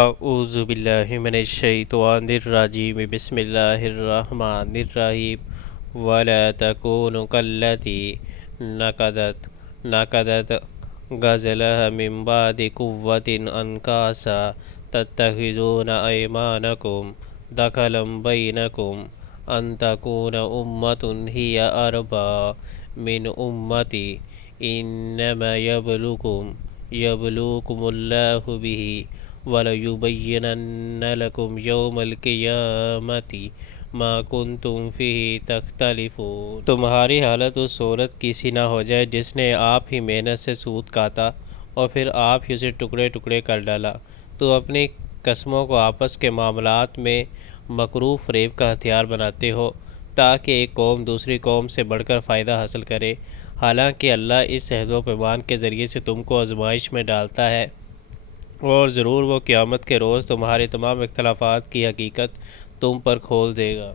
اعوذ باللہ من الشیطان الرجیم بسم اللہ الرحمن الرحیم ولا تکونوا کالتی نقضت غزلها من بعد قوة انکاسا تتخذون ایمانکم دخلا بینکم ان تکون امة هی اربا من امتی انما یبلوکم اللہ به وَلَيُبَيِّنَنَّ لَكُمْ يَوْمَ الْقِيَامَةِ مَا كُنْتُمْ فِيهِ تَخْتَلِفُونَ۔ تمہاری حالت اس صورت کی سی نہ ہو جائے جس نے آپ ہی محنت سے سود کاتا اور پھر آپ ہی اسے ٹکڑے ٹکڑے کر ڈالا۔ تو اپنی قسموں کو آپس کے معاملات میں مکروہ فریب کا ہتھیار بناتے ہو تاکہ ایک قوم دوسری قوم سے بڑھ کر فائدہ حاصل کرے، حالانکہ اللہ اس عہد و پیمان کے ذریعے سے تم کو آزمائش میں ڈالتا ہے، اور ضرور وہ قیامت کے روز تمہارے تمام اختلافات کی حقیقت تم پر کھول دے گا۔